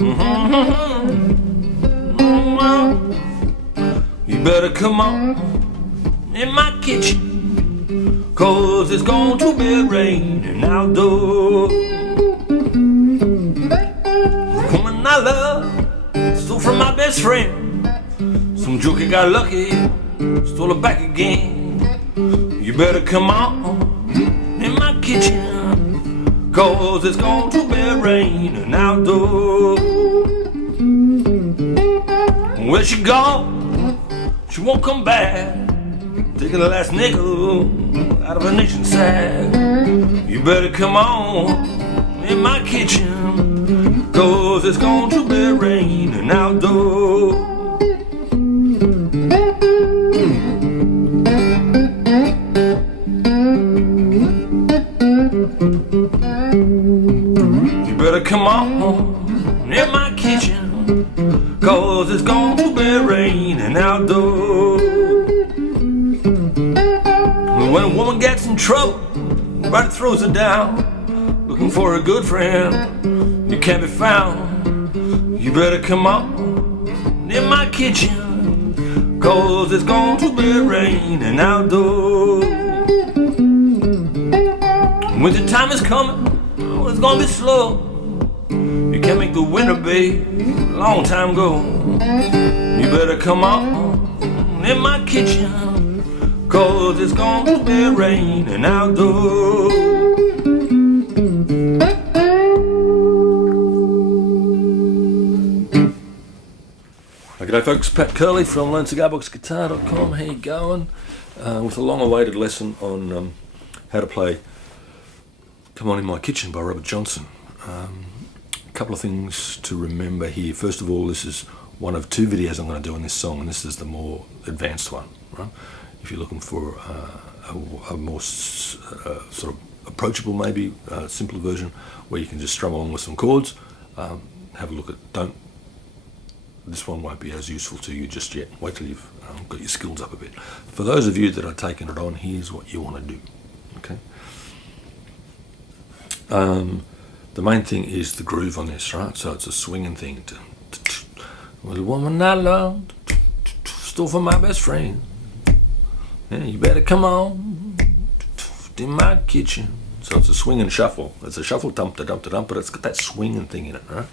You better come on in my kitchen, 'cause it's going to be raining outdoors. The woman I love stole from my best friend. Some joker got lucky, stole her back again. You better come on in my kitchen, 'cause it's going to be raining outdoors. Where she gone? She won't come back. Taking the last nickel out of her nation sack. You better come on in my kitchen, 'cause it's going to be raining outdoors. You better come on in my kitchen, 'cause it's going to be raining outdoors. When a woman gets in trouble, everybody throws her down. Looking for a good friend, you can't be found. You better come on in my kitchen, 'cause it's going to be raining outdoors. Winter time is coming, oh, it's gonna be slow. You can't make the winter, babe, a long time ago. You better come on in my kitchen, 'cause it's gonna be raining outdoors. G'day folks, Pat Curley from LearnCigarBoxGuitar.com. How you going? With a long-awaited lesson on how to play Come On In My Kitchen by Robert Johnson. A couple of things to remember here. First of all, this is one of two videos I'm going to do on this song, and this is the more advanced one. Right? If you're looking for a more sort of approachable, maybe simpler version where you can just strum along with some chords, have a look at. This one won't be as useful to you just yet. Wait till you've got your skills up a bit. For those of you that are taking it on, here's what you want to do. Okay. The main thing is the groove on this, right? So it's a swinging thing. Well, the woman I love stole from my best friend. Yeah, you better come on in my kitchen. So it's a swing and shuffle. It's a shuffle dump da dump da dump, but it's got that swinging thing in it, right?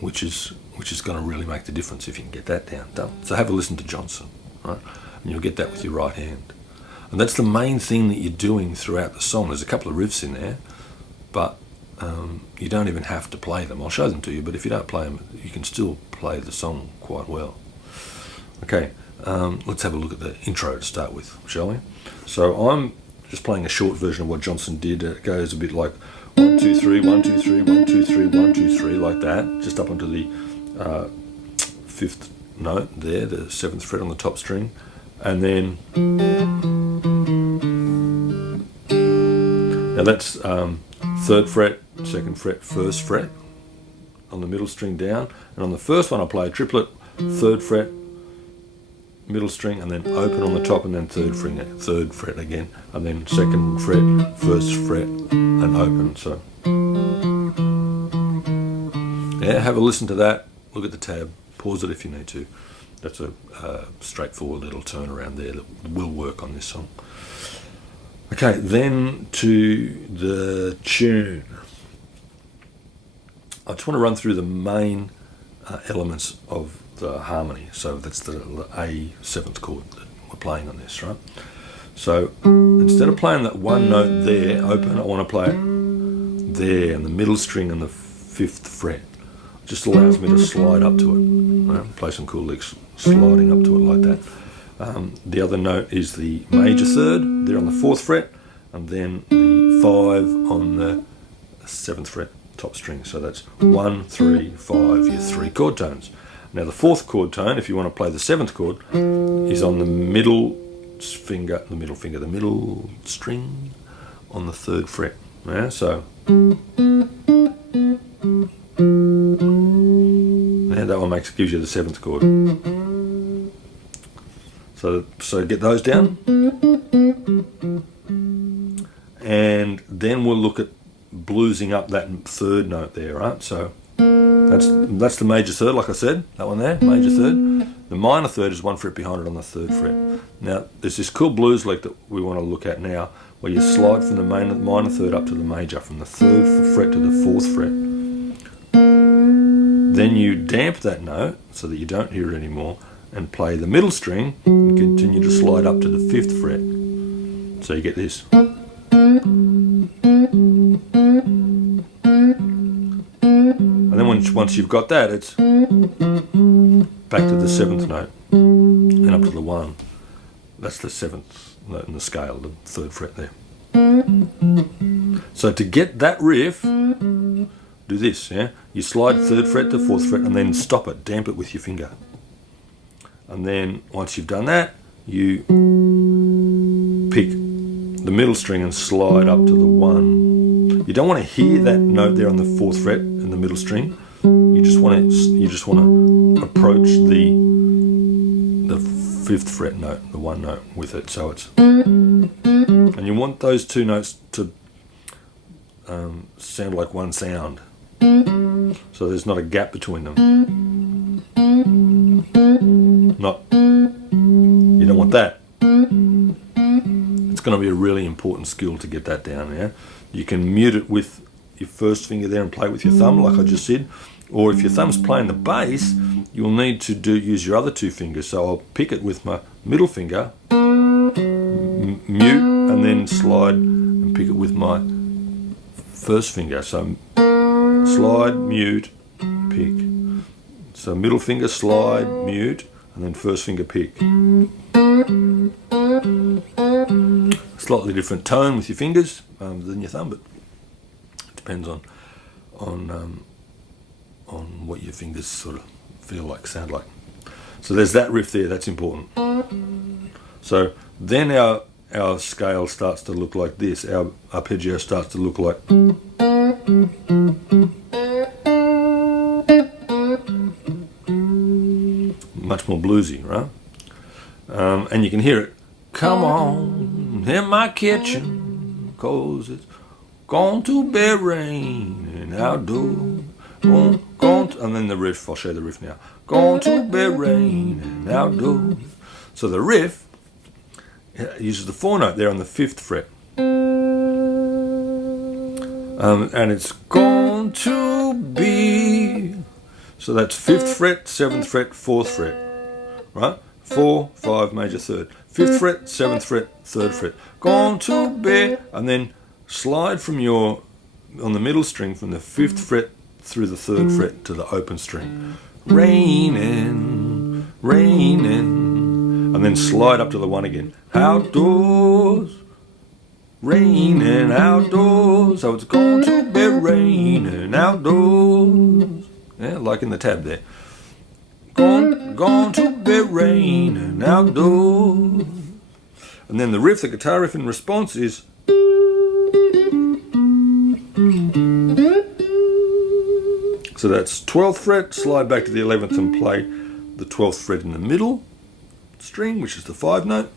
Which is going to really make the difference if you can get that down. So have a listen to Johnson, right? And you'll get that with your right hand. And that's the main thing that you're doing throughout the song. There's a couple of riffs in there, but you don't even have to play them. I'll show them to you, but if you don't play them, you can still play the song quite well. Okay, let's have a look at the intro to start with, shall we? So I'm just playing a short version of what Johnson did. It goes a bit like 1, 2, 3, 1, 2, 3, 1, 2, 3, 1, 2, 3, like that, just up onto the fifth note there, the seventh fret on the top string, and then now that's third fret, second fret, first fret on the middle string down, and on the first one I play a triplet, third fret, middle string, and then open on the top, and then third fret again, and then second fret, first fret, and open. So yeah, have a listen to that, look at the tab, pause it if you need to. That's a straightforward little turnaround there that will work on this song. Okay, then to the tune. I just want to run through the main elements of the harmony. So that's the A seventh chord that we're playing on this, right? So instead of playing that one note there, open, I want to play it there in the middle string and the fifth fret. It just allows me to slide up to it. Right? Play some cool licks sliding up to it like that. The other note is the major third, there on the fourth fret, and then the 5 on the seventh fret, top string. So that's 1, 3, 5, your 3 chord tones. Now the fourth chord tone, if you want to play the seventh chord, is on the middle string on the third fret. Yeah, so yeah, that one gives you the seventh chord. So get those down, and then we'll look at bluesing up that third note there, right? So That's the major third, like I said, that one there, major third. The minor third is 1 fret behind it on the 3rd fret. Now, there's this cool blues lick that we want to look at now, where you slide from the minor third up to the major, from the 3rd fret to the 4th fret. Then you damp that note so that you don't hear it anymore, and play the middle string and continue to slide up to the 5th fret. So you get this. And then once you've got that, it's back to the 7th note and up to the 1. That's the 7th note in the scale, the 3rd fret there. So to get that riff, do this, yeah? You slide 3rd fret to 4th fret and then stop it, damp it with your finger. And then once you've done that, you pick the middle string and slide up to the 1. You don't want to hear that note there on the 4th fret in the middle string. You just want to approach the 5th fret note, the 1 note with it. So it's, and you want those 2 notes to sound like one sound. So there's not a gap between them. You don't want that. It's going to be a really important skill to get that down. Yeah, you can mute it with your first finger there and play with your thumb, like I just said. Or if your thumb's playing the bass, you'll need to use your other 2 fingers. So I'll pick it with my middle finger, mute, and then slide and pick it with my first finger. So slide, mute, pick. So middle finger, slide, mute, and then first finger pick. Slightly different tone with your fingers than your thumb, but it depends on what your fingers sort of feel like, sound like. So there's that riff there, that's important. So then our scale starts to look like this. Our arpeggio starts to look like. Much more bluesy, right? And you can hear it. Come on in my kitchen, 'cause it's gone to be raining outdoors. And then the riff, I'll show you the riff now. Gone to be raining outdoors. So the riff uses the 4 note there on the 5th fret. And it's gone to be. So that's 5th fret, 7th fret, 4th fret. Right? 4, 5, major 3rd. 5th fret, 7th fret, 3rd fret. Gone to be. And then slide from on the middle string from the 5th fret through the 3rd fret to the open string. Raining, raining. And then slide up to the 1 again. Outdoors, raining outdoors. So it's going to be raining outdoors. Yeah, like in the tab there. Gone to be raining outdoors. And then the riff, the guitar riff in response is. So that's 12th fret, slide back to the 11th and play the 12th fret in the middle string, which is the 5 note.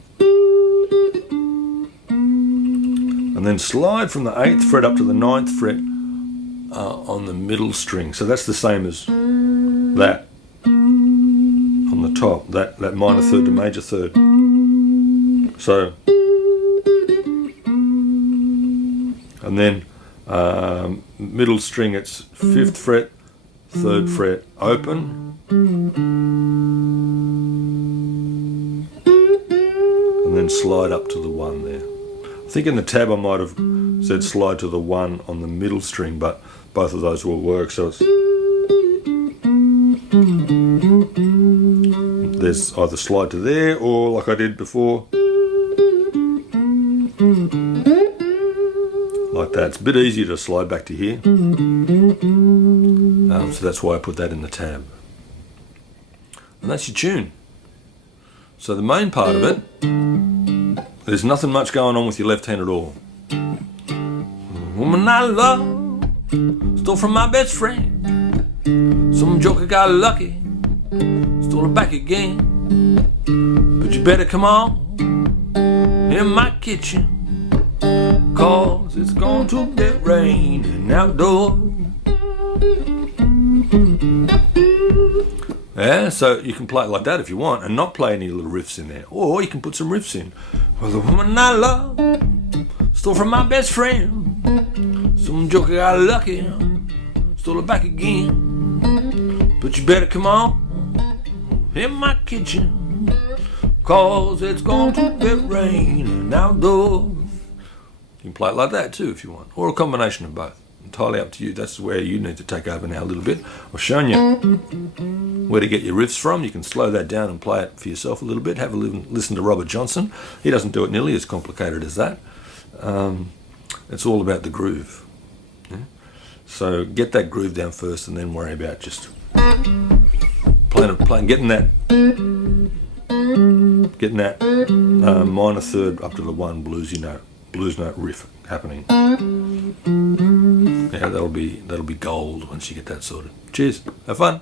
And then slide from the 8th fret up to the 9th fret on the middle string. So that's the same as that on the top, that minor 3rd to major 3rd. So, and then middle string, it's 5th fret, 3rd fret, open, and then slide up to the 1 there. I think in the tab I might have said slide to the 1 on the middle string, but both of those will work. So it's, there's either slide to there or like I did before, like that. It's a bit easier to slide back to here. So that's why I put that in the tab. And that's your tune. So the main part of it, there's nothing much going on with your left hand at all. Woman I love stole from my best friend. Some joker got lucky, stole it back again. But you better come on in my kitchen, 'cause it's going to be raining outdoors. Yeah, so you can play it like that if you want and not play any little riffs in there. Or you can put some riffs in. Well, the woman I love stole from my best friend. Some joker got lucky, stole it back again. But you better come on in my kitchen, 'cause it's going to be raining outdoors. You can play it like that too if you want. Or a combination of both. Entirely up to you. That's where you need to take over now a little bit. I've shown you where to get your riffs from. You can slow that down and play it for yourself a little bit. Have a listen to Robert Johnson. He doesn't do it nearly as complicated as that. It's all about the groove. Yeah? So get that groove down first and then worry about just playing, getting that minor third up to the one blues note riff happening. Yeah, that'll be gold once you get that sorted. Cheers. Have fun.